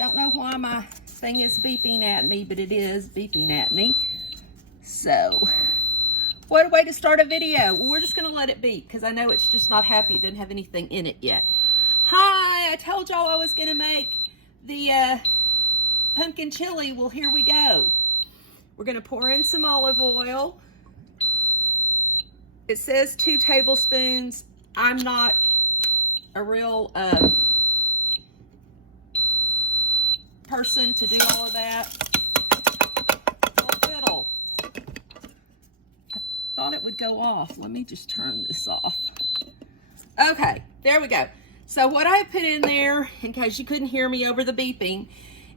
don't know why my thing is beeping at me, but it is beeping at me. So, what a way to start a video. Well, we're just gonna let it beep because I know it's just not happy. It didn't have anything in it yet. Hi, I told y'all I was gonna make the pumpkin chili. Well, here we go. We're gonna pour in some olive oil. It says 2 tablespoons. I'm not a real person to do all of that. Little fiddle. I thought it would go off. Let me just turn this off. Okay, there we go. So what I put in there, in case you couldn't hear me over the beeping,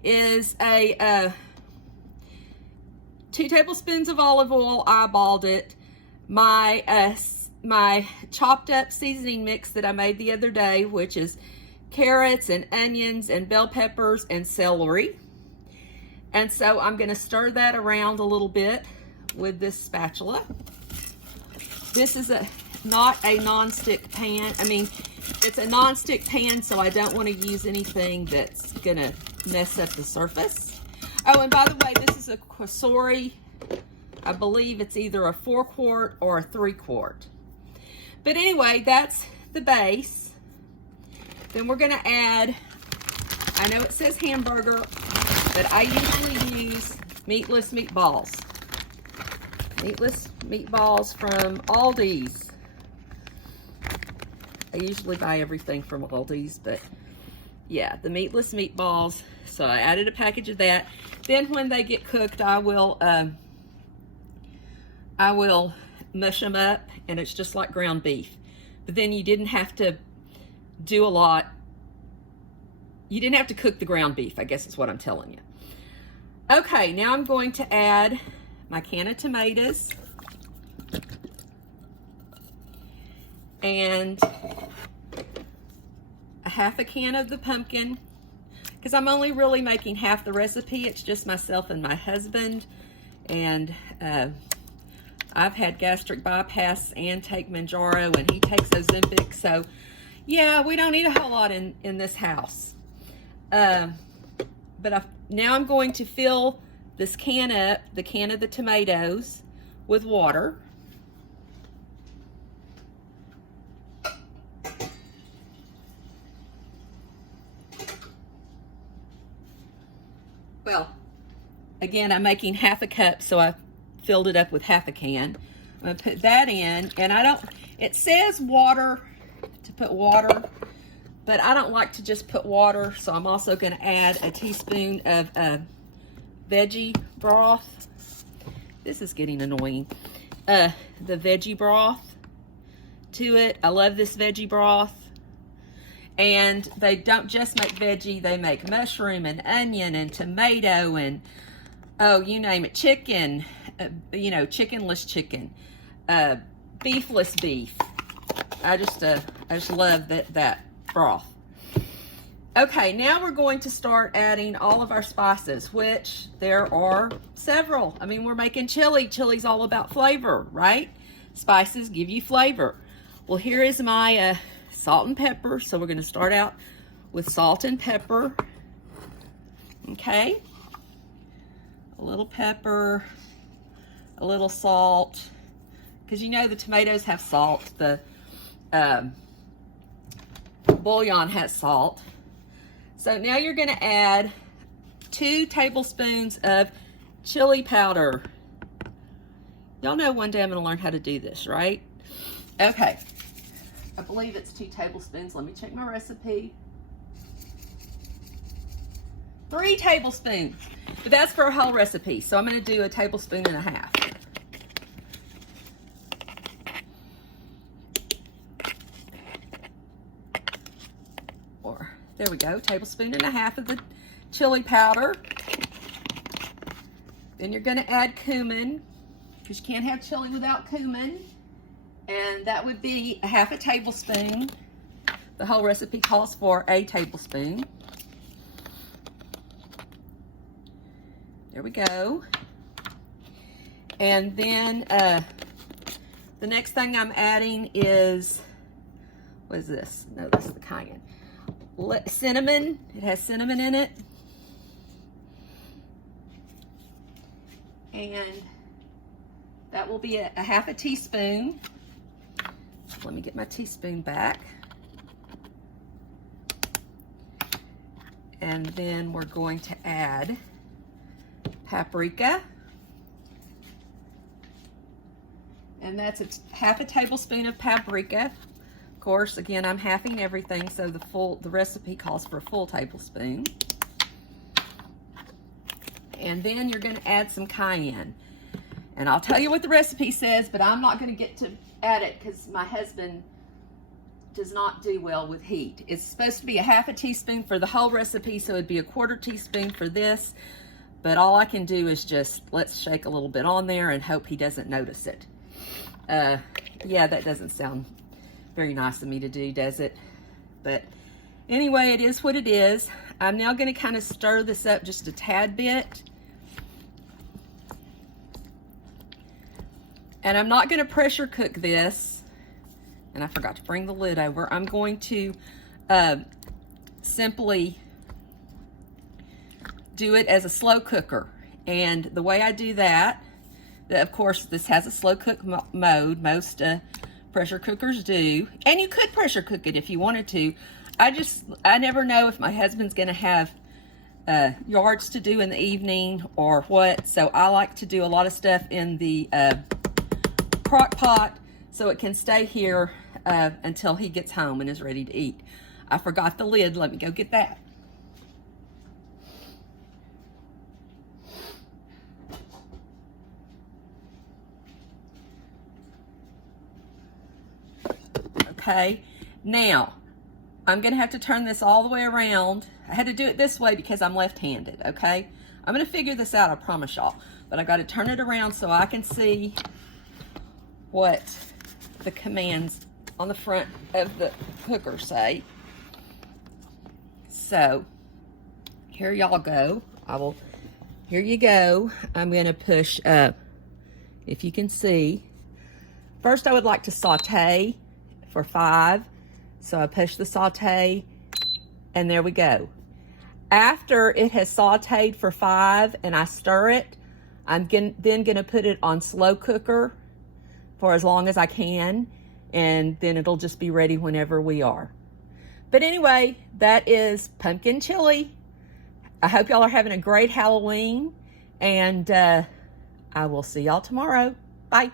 is a 2 tablespoons of olive oil. I eyeballed it. My chopped up seasoning mix that I made the other day, which is carrots and onions and bell peppers and celery. And so I'm going to stir that around a little bit with this spatula. This is not a non-stick pan. I mean, it's a non-stick pan, so I don't want to use anything that's going to mess up the surface. Oh, and by the way, this is a Cosori. I believe it's either a 4-quart or a 3-quart. But anyway, that's the base. Then we're gonna add, I know it says hamburger, but I usually use meatless meatballs. Meatless meatballs from Aldi's. I usually buy everything from Aldi's, but yeah, the meatless meatballs. So I added a package of that. Then when they get cooked, I will mush them up, and it's just like ground beef. But then you didn't have to do a lot. You didn't have to cook the ground beef, I guess is what I'm telling you. Okay, now I'm going to add my can of tomatoes and a half a can of the pumpkin, because I'm only really making half the recipe. It's just myself and my husband, and I've had gastric bypass and take Manjaro, and he takes Ozempic, so yeah, we don't eat a whole lot in this house. But now I'm going to fill this can up, the can of the tomatoes, with water. Well, again, I'm making half a cup, so I filled it up with half a can. I'm gonna put that in, and it says water, to put water, but I don't like to just put water, so I'm also gonna add a teaspoon of veggie broth. This is getting annoying. The veggie broth to it. I love this veggie broth. And they don't just make veggie, they make mushroom and onion and tomato and, oh, you name it, chicken, you know, chickenless chicken, beefless beef. I just love that broth. Okay, now we're going to start adding all of our spices, which there are several. I mean, we're making chili. Chili's all about flavor, right? Spices give you flavor. Well, here is my salt and pepper. So we're going to start out with salt and pepper. Okay. A little pepper, a little salt, because you know the tomatoes have salt. The bouillon has salt. So now you're going to add 2 tablespoons of chili powder. Y'all know one day I'm going to learn how to do this, right? Okay. I believe it's 2 tablespoons. Let me check my recipe. 3 tablespoons. But that's for a whole recipe. So I'm going to do 1.5 tablespoons. There we go, 1.5 tablespoons of the chili powder. Then you're going to add cumin, because you can't have chili without cumin. And that would be 1/2 tablespoon. The whole recipe calls for 1 tablespoon. There we go. And then the next thing I'm adding is, what is this? No, this is the cayenne. Cinnamon. It has cinnamon in it. And that will be a half a teaspoon. Let me get my teaspoon back. And then we're going to add paprika. And that's half a tablespoon of paprika. Of course, again, I'm halving everything, so the recipe calls for a full tablespoon. And then you're going to add some cayenne. And I'll tell you what the recipe says, but I'm not going to get to add it because my husband does not do well with heat. It's supposed to be a half a teaspoon for the whole recipe, so it'd be a quarter teaspoon for this. But all I can do is just let's shake a little bit on there and hope he doesn't notice it. Yeah, that doesn't sound very nice of me to do, does it? But anyway, it is what it is. I'm now going to kind of stir this up just a tad bit. And I'm not going to pressure cook this. And I forgot to bring the lid over. I'm going to simply do it as a slow cooker. And the way I do that, of course, this has a slow cook mode. Most pressure cookers do. And you could pressure cook it if you wanted to. I never know if my husband's going to have yards to do in the evening or what. So I like to do a lot of stuff in the crock pot so it can stay here until he gets home and is ready to eat. I forgot the lid. Let me go get that. Okay, now I'm going to have to turn this all the way around. I had to do it this way because I'm left-handed, okay? I'm going to figure this out, I promise y'all. But I got to turn it around so I can see what the commands on the front of the cooker say. So, here y'all go. Here you go. I'm going to push up, if you can see. First, I would like to saute for 5. So I push the saute, and there we go. After it has sauteed for 5 and I stir it, I'm then gonna put it on slow cooker for as long as I can, and then it'll just be ready whenever we are. But anyway, that is pumpkin chili. I hope y'all are having a great Halloween, and I will see y'all tomorrow. Bye.